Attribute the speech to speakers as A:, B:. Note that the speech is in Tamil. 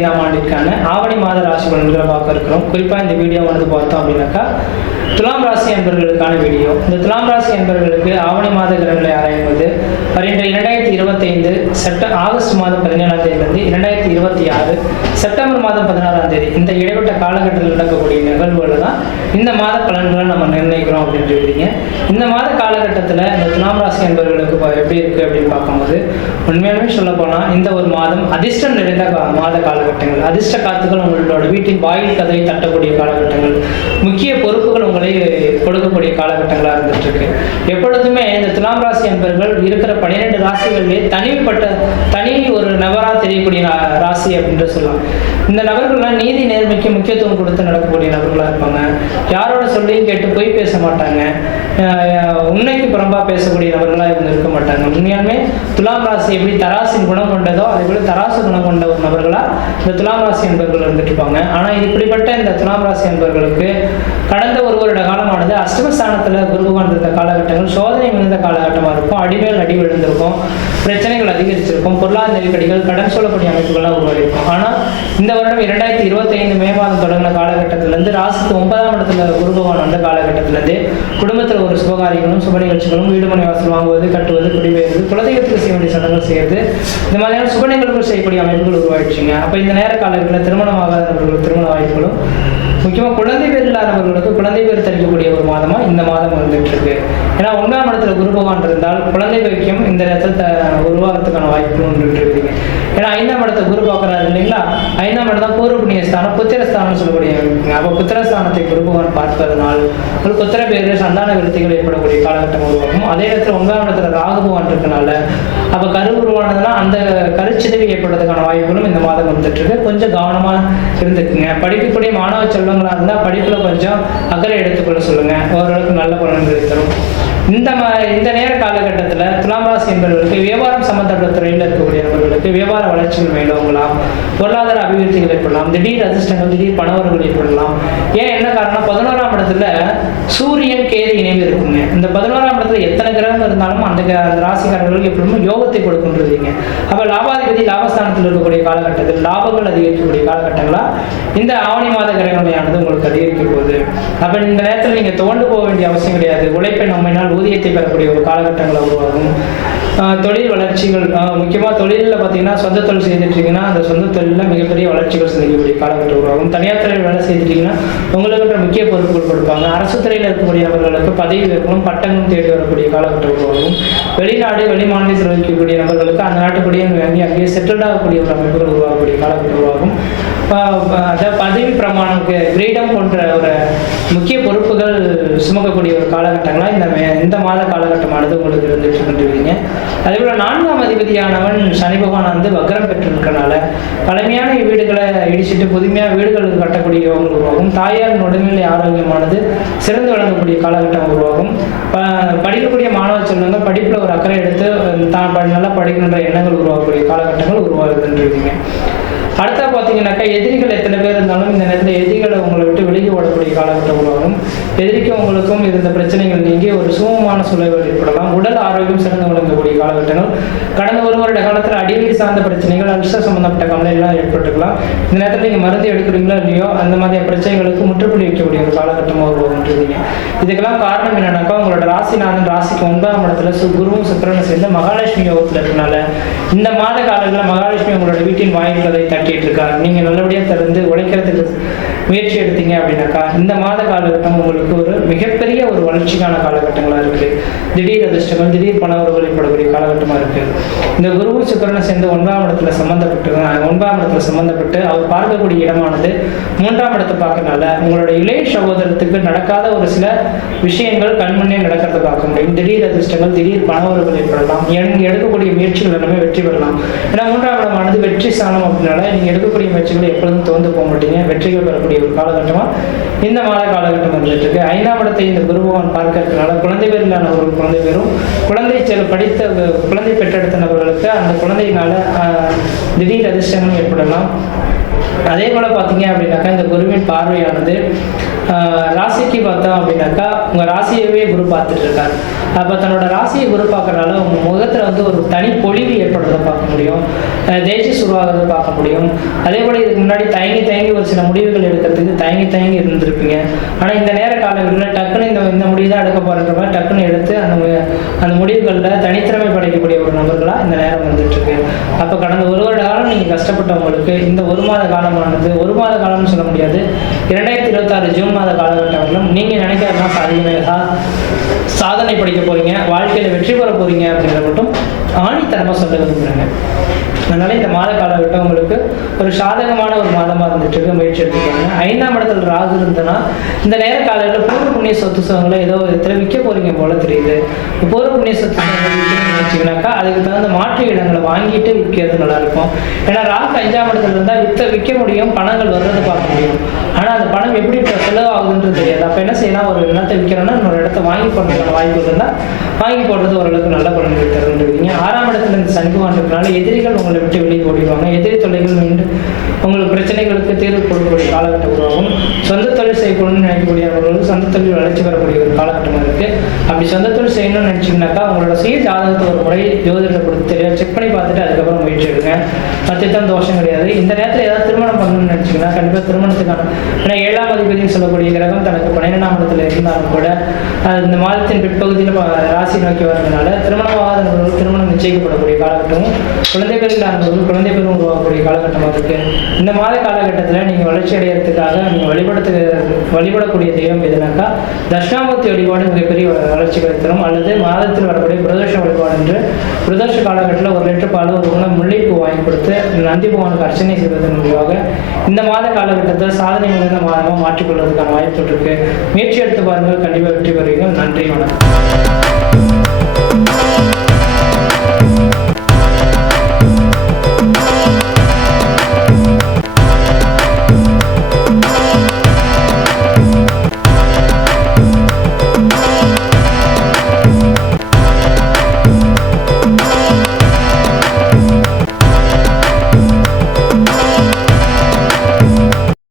A: ஐந்தாம் ஆண்டிற்கான ஆவணி மாத ராசி பலன்களை பார்க்க இருக்கிறோம். குறிப்பாக இந்த வீடியோ வந்து பார்த்தோம் அப்படின்னாக்கா துலாம் ராசி என்பவர்களுக்கான வீடியோ இந்த துலாம் ராசி என்பவர்களுக்கு ஆவணி மாத கிரகங்களை ஆராயும்போது வருகின்ற இரண்டாயிரத்தி இருபத்தைந்து செப்ட ஆகஸ்ட் மாதம் பதினேழாம் தேதியிலிருந்து இரண்டாயிரத்தி இருபத்தி ஆறு செப்டம்பர் மாதம் பதினாறாம் தேதி இந்த இடைப்பட்ட காலகட்டத்தில் நடக்கும் நடக்கக்கூடிய நிகழ்வுகளை தான் இந்த மாத பலன்களை நம்ம நிர்ணயிக்கிறோம் அப்படின்னு இருக்கீங்க இந்த மாத காலகட்டத்தில் இந்த துலாம் ராசி என்பவர்களுக்கு எப்படி இருக்குது அப்படின்னு பார்க்கும்போது உண்மையாலுமே சொல்ல போனால் இந்த ஒரு மாதம் அதிர்ஷ்டம் நிறைந்த மாத காலகட்டங்கள் அதிர்ஷ்ட காத்துகள் உங்களோட வீட்டின் வாயில் கதவை தட்டக்கூடிய காலகட்டங்கள் முக்கிய பொறுப்புகள் உங்களை கொடுக்கக்கூடிய காலகட்டங்களாக இருந்துட்டுருக்கு எப்பொழுதுமே இந்த துலாம் ராசி என்பவர்கள் இருக்கிற பன்னிரெண்டு ராசிகளிலே தனிப்பட்ட தனி ஒரு நபராக தெரியக்கூடிய ராசி அப்படின்ற சொல்லலாம். இந்த நபர்கள்லாம் நீதி நேர்மைக்கு முக்கியத்துவம் கொடுத்து நடக்கக்கூடிய நபர்களாக இருப்பாங்க. யாரோட சொல்லியும் கேட்டு போய் பேச மாட்டாங்க. உண்மைக்கு புறம்பா பேசக்கூடிய நபர்களாக இவங்க இருக்க மாட்டாங்க. உண்மையாலுமே துலாம் ராசி எப்படி தராசின் குணம் கொண்டதோ அதே போல தராசு குணம் கொண்ட ஒரு நபர்கள் இந்த துலாம் ராசி என்பவர்கள் இருந்துட்டு இருப்பாங்க ஆனால் இப்படிப்பட்ட இந்த துலாம் ராசி என்பவர்களுக்கு கடந்த ஒரு வருட காலமானது அஷ்டமஸ்தானத்தில் குருபகவான் இருந்த காலகட்டங்கள் சோதனை மிகுந்த காலகட்டமாக இருக்கும். அடிமேல் அடி விழுந்திருக்கும். பிரச்சனைகள் அதிகரிச்சிருக்கும். பொருளாதார நெருக்கடிகள் கடன் சொல்லக்கூடிய அமைப்புகள்லாம் உருவாகிருக்கும் ஆனால் இந்த வருடம் இரண்டாயிரத்தி இருபத்தி ஐந்து மே மாதம் தொடங்கின காலகட்டத்திலேருந்து ராசிக்கு ஒன்பதாம் இடத்துல குருபகவான் வந்த காலகட்டத்திலேருந்து குடும்பத்தில் ஒரு சுபகாரியங்களும் சுப நிகழ்ச்சிகளும் வீடு மனை வாசல் வாங்குவது கட்டுவது குடிபெயர்வது குலதெய்வத்துக்கு செய்ய வேண்டிய சடங்குகள் செய்யறது இந்த மாதிரியான சுப நிகழ்வுகள் செய்யக்கூடிய அமைப்புகள் உருவாயிடுச்சுங்க. அப்போ நீண்ட நேர காலங்களில் திருமணம் ஆகாதவர்களுக்கு திருமண வாய்ப்புகளும் முக்கியமாக குழந்தை பேர் இல்லாதவர்களுக்கு குழந்தை பேர் தரிக்கக்கூடிய ஒரு மாதமா இந்த மாதம் வந்துட்டு இருக்கு ஏன்னா ஒன்றாம் இடத்துல குரு பகவான் இருந்தால் குழந்தை பாக்கியம் இந்த நேரத்தில் உருவாகிறதுக்கான வாய்ப்புகள் வந்துட்டு இருக்குதுங்க ஏன்னா ஐந்தாம் இடத்தை குரு பார்க்குறாரு. ஐந்தாம் இடம் தான் பூர்வ புண்ணியஸ்தானம் புத்திரஸ்தானம் சொல்லக்கூடிய அப்போ புத்திரஸ்தானத்தை குருபகவான் பார்ப்பதனால் ஒரு புத்திர பேரு சந்தான விருத்திகள் ஏற்படக்கூடிய காலகட்டம் உருவாகும். அதே நேரத்தில் ஒன்பதாம் இடத்துல ராகுபவான் இருக்கனால அப்போ கரு உருவானதுன்னா அந்த கருச்சிதவி ஏற்படுறதுக்கான வாய்ப்புகளும் இந்த மாதம் வந்துட்டு இருக்கு கொஞ்சம் கவனமா இருந்துக்குங்க. படிக்கக்கூடிய மாணவ செல்வங்களா இருந்தா படிப்புல கொஞ்சம் அக்கறை எடுத்துக்கொள்ள சொல்லுங்க. ஓரளவுக்கு நல்ல பலன்களை தரும். இந்த மா இந்த நேர காலகட்டத்தில் துலாம் ராசி என்பவர்களுக்கு வியாபாரம் சம்பந்தப்பட்ட துறையில் இருக்கக்கூடிய நபர்களுக்கு வியாபார வளர்ச்சிகள் மேலோங்கலாம் பொருளாதார அபிவிருத்திகள் ஏற்படலாம் திடீர் அதிர்ஷ்டங்கள் திடீர் பணவர்கள் ஏற்படலாம் ஏன் என்ன காரணம் பதினோராம் இடத்துல சூரியன் கேது இணைவு இருக்குங்க. இந்த பதினோராம் இடத்துல எத்தனை கிரகம் இருந்தாலும் அந்த அந்த ராசிக்காரர்களுக்கு எப்படியும் யோகத்தை கொடுக்கின்றதுங்க அப்போ லாபாதிபதி லாபஸ்தானத்தில் இருக்கக்கூடிய காலகட்டத்தில் லாபங்கள் அதிகரிக்கக்கூடிய காலகட்டங்களா? இந்த ஆவணி மாத கிரகநிலையானது உங்களுக்கு அதிகரிக்க போகுது. அப்போ இந்த நேரத்தில் நீங்கள் தோண்டு போக வேண்டிய அவசியம் கிடையாது. உழைப்பை நம்மினால் ஊதியத்தை பெறக்கூடிய ஒரு காலகட்டங்களை உருவாகும். தொழில் வளர்ச்சிகள் முக்கியமாக தொழிலில் பார்த்தீங்கன்னா சொந்த தொழில் செய்துட்டீங்கன்னா அந்த சொந்த தொழிலில் மிகப்பெரிய வளர்ச்சிகள் சந்திக்கக்கூடிய காலகட்டம் உருவாகும். தனியார் துறையில் வேலை செய்துட்டீங்கன்னா உங்களுக்குன்ற முக்கிய பொறுப்புகள் கொடுப்பாங்க. அரசு துறையில் இருக்கக்கூடிய அவர்களுக்கு பதவி உயர்வும் பட்டங்களும் தேடி வரக்கூடிய காலகட்டம் உருவாகும். வெளிநாடு வெளி மாநிலத்தில் இருக்கக்கூடிய நபர்களுக்கு அந்த நாட்டுக்குடியே வாங்கி அங்கேயே செட்டில்ட் ஆகக்கூடிய ஒரு அமைப்புகள் உருவாகக்கூடிய காலகட்டம் உருவாகும். அதாவது பதவி பிரமாணம் கிரீடம் போன்ற ஒரு முக்கிய இருக்கக்கூடிய ஒரு காலகட்டங்களாக இந்த மே- இந்த மாத காலகட்டமானது உங்களுக்கு இருந்துட்டு கொண்டிருக்கீங்க அதே போல நான்காம் அதிபதியானவன் சனி பகவான் வந்து வக்கரம் பெற்றிருக்கனால பழமையான வீடுகளை இடிச்சிட்டு புதுமையாக வீடுகளுக்கு கட்டக்கூடிய உருவாகும். தாயார் உடல்நிலை ஆரோக்கியமானது சிறந்து வழங்கக்கூடிய காலகட்டம் உருவாகும். ப- படிக்கக்கூடிய மாணவ செல்வங்கள் படிப்பில் ஒரு அக்கறை எடுத்து தான் நல்லா படிக்கணுன்ற எண்ணங்கள் உருவாகக்கூடிய காலகட்டங்கள் உருவாகுதுன்றீங்க. அடுத்தா பார்த்தீங்கன்னாக்கா எதிரிகள் எத்தனை பேர் இருந்தாலும் இந்த நேரத்தில் எதிரிகளை உங்களை காலகட்டம் உருவாகும் இருந்த பிரச்சனைகள் நீங்கி ஒரு சுகமான சூழல் ஏற்படலாம். உடல் ஆரோக்கியம் சிறந்து விளங்கக்கூடிய காலகட்டங்கள். கடந்த ஒரு வருட காலத்தில் அடிவெளி சார்ந்த பிரச்சனைகள் அல்சர் சம்பந்தப்பட்ட கவலை எல்லாம் ஏற்பட்டுக்கலாம் இந்த நேரத்தில் நீங்கள் மருந்து எடுக்கிறீங்களோ இல்லையோ அந்த மாதிரி பிரச்சனைகளுக்கு முற்றுப்புள்ளி வைக்கக்கூடிய ஒரு காலகட்டமாக உருவாகுன்றீங்க இதுக்கெல்லாம் காரணம் என்னன்னாக்கா உங்களோட ராசிநாதன் ராசிக்கு ஒன்பதாம் இடத்துல குருவும் சுக்கரனும் சேர்ந்து மகாலட்சுமி யோகத்தில் இருக்கனால இந்த மாத காலங்களில் மகாலட்சுமி உங்களோட வீட்டின் வாயில்களை தட்டிட்டு இருக்காங்க. நீங்கள் நல்லபடியாக திறந்து உழைக்கிறதுக்கு முயற்சி எடுத்தீங்க அப்படின்னாக்கா இந்த மாத காலகட்டம் உங்களுக்கு ஒரு மிகப்பெரிய ஒரு வளர்ச்சிக்கான காலகட்டங்களாக இருக்குது. திடீர் அதிர்ஷ்டங்கள் திடீர் பண உறவுகள் ஏற்படக்கூடிய காலகட்டமாக இருக்குது இந்த குருவும் சுக்கரனை சேர்ந்து ஒன்றாம் இடத்துல சம்மந்தப்பட்டு அஹ், ஒன்பதாம் இடத்துல சம்மந்தப்பட்டு அவர் பார்க்கக்கூடிய இடமானது மூன்றாம் இடத்தை பார்க்கறனால உங்களோட இளைய சகோதரத்துக்கு நடக்காத ஒரு சில விஷயங்கள் கண்முன்னே நடக்கிறத பார்க்க முடியும். திடீர் அதிர்ஷ்டங்கள் திடீர் பணவரவுகள் ஏற்படலாம். எடுக்கக்கூடிய முயற்சிகள் எல்லாமே வெற்றி பெறலாம். ஏன்னா மூன்றாம் இடமானது வெற்றி சாணம் அப்படின்னால நீங்க எடுக்கக்கூடிய முயற்சிகள் எப்பொழுதும் தோந்து போக மாட்டீங்க. வெற்றிகள் பெறக்கூடிய ஒரு காலகட்டமா? இந்த மாத காலகட்டம் வந்துட்டு இருக்கு ஐந்தாம் இடத்தை இந்த குரு பகவான் குழந்தை பேருந்தான ஒரு குழந்தை பேரும் குழந்தை செல் படித்த குழந்தை பெற்றெடுத்த நபர்களுக்கு அந்த குழந்தையினால திடீர் அதிர்ஷ்டங்கள் ஏற்படலாம். அதே போல் பார்த்தீங்க அப்படின்னாக்கா இந்த குருவின் பார்வையானது ராசிக்கு பார்த்தோம் அப்படின்னாக்கா உங்கள் ராசியவே குரு பார்த்துட்டு இருக்காரு. அப்போ தன்னோட ராசியை குரு பார்க்கறனால உங்கள் முகத்தில் வந்து ஒரு தனி பொழிவு ஏற்படுறதை பார்க்க முடியும். தேஜஸ் உருவாகிறத பார்க்க முடியும். அதே போல் இதுக்கு முன்னாடி தயங்கி தயங்கி ஒரு சில முடிவுகள் எடுக்கிறதுக்கு தயங்கி தயங்கி இருந்திருப்பீங்க. ஆனால் இந்த நேர காலங்களில் டக்குன்னு இந்த இந்த முடிவு தான் எடுக்க போகிற மாதிரி டக்குன்னு எடுத்து அந்த அந்த முடிவுகளில் தனித்திறமை படைக்கக்கூடிய ஒரு நபர்களாக இந்த நேரம் வந்துட்டு இருக்கு. அப்போ கடந்த ஒரு வருட காலம் நீங்கள் கஷ்டப்பட்டவங்களுக்கு இந்த ஒரு மாத காலமானது ஒரு மாத காலம்னு சொல்ல முடியாது. இரண்டாயிரத்தி இருபத்தாறு ஜூன் மாத காலகட்டங்களும் நீங்கள் நினைக்கிறதெல்லாம் சாதனை சாதனை படிக்க போறீங்க வாழ்க்கையில் வெற்றி பெற போறீங்க அப்படிங்கிறத மட்டும் ஆணித்தனமாக சொல்ல விரும்புகிறேங்க அதனால இந்த மாத காலகட்டம் உங்களுக்கு ஒரு சாதகமான ஒரு மாதமா இருந்துட்டு இருக்கு முயற்சி எடுத்துக்காங்க. ஐந்தாம் இடத்துல ராகு இருந்ததுன்னா இந்த நேர காலையில் பூர்வ புண்ணிய சொத்து சுகங்களை ஏதோ விதத்தில் விற்க போறீங்க போல தெரியுது. பூர்வ புண்ணிய சொத்து சுகங்களை அதுக்கு தகுந்த மாற்று இடங்களை வாங்கிட்டு விற்கிறது நல்லா இருக்கும். ஏன்னா ராகு அஞ்சாம் இடத்துல இருந்தால் வித்த விற்க முடியும் பணங்கள் வர்றதை பார்க்க முடியும். ஆனால் அந்த பணம் எப்படி இப்போ செலவாகுதுன்றது தெரியாது. அப்போ என்ன செய்யலாம்? ஒரு இடத்தை விற்கிறோன்னா ஒரு இடத்த வாங்கி போடுறதுக்கான வாய்ப்பு இருந்தால் வாங்கி போடுறது ஓரளவுக்கு நல்ல பலன்களை தருந்துருக்கீங்க ஆறாம் இடத்துல இந்த சனி பகவான் எதிரிகள் உங்களை விட்டு வெளியே ஓடிடுவாங்க. எதிரி தொல்லைகள் மீண்டும் உங்களுக்கு பிரச்சனைகளுக்கு தீர்வு கொடுக்கக்கூடிய காலகட்டம் உருவாகும். சொந்த தொழில் செய்யணும்னு நினைக்கக்கூடியவர்களுக்கு சொந்த தொழில் வளர்ச்சி பெறக்கூடிய ஒரு காலகட்டமாக இருக்கு. அப்படி சொந்த தொழில் செய்யணும்னு நினச்சிங்கனாக்கா அவங்களோட சுய ஜாதகத்தை ஒரு முறை ஜோதிடத்தை கொடுத்து தெளிவாக செக் பண்ணி பார்த்துட்டு அதுக்கப்புறம் முயற்சி எடுங்க. மத்தியத்தான் தோஷம் கிடையாது. இந்த நேரத்தில் ஏதாவது திருமணம் பண்ணணும்னு நினைச்சீங்கன்னா கண்டிப்பாக திருமணத்துக்கான ஏன்னா ஏழாம் அதிபதினு சொல்லக்கூடிய கிரகம் தனக்கு பன்னிரெண்டாம் இடத்துல இருந்தாலும் கூட அது இந்த மாதத்தின் பிற்பகுதியில் ராசி நோக்கி வரதுனால திருமணமாகாத திருமணம் நிச்சயிக்கப்படக்கூடிய காலகட்டமும் குழந்தைகள் இல்லாதவர்கள் குழந்தை பெரும் உருவாகக்கூடிய காலகட்டமாக இருக்கு. இந்த மாத காலகட்டத்தில் நீங்கள் வளர்ச்சி அடையிறதுக்காக நீங்கள் வழிபடுத்து வழிபடக்கூடிய தெய்வம் எதுனாக்கா தட்சிணாமூர்த்தி வழிபாடு மிகப்பெரிய வளர்ச்சிகளை தரும். அல்லது மாதத்தில் வரக்கூடிய பிரதோஷ வழிபாடு என்று பிரதோஷ காலகட்டத்தில் ஒரு லிட்டர் பால் ஒரு குணம் முல்லைப்பூ வாங்கி கொடுத்து நந்தி பகவானுக்கு அர்ச்சனை செய்வதன் மூலியமாக இந்த மாத காலகட்டத்தில் சாதனை மிகுந்த மாதமாக மாற்றிக்கொள்வதற்கான வாய்ப்பு இருக்கு. முயற்சி எடுத்து பாருங்கள். கண்டிப்பாக வெற்றி பெறுவீர்கள். நன்றி. வணக்கம்.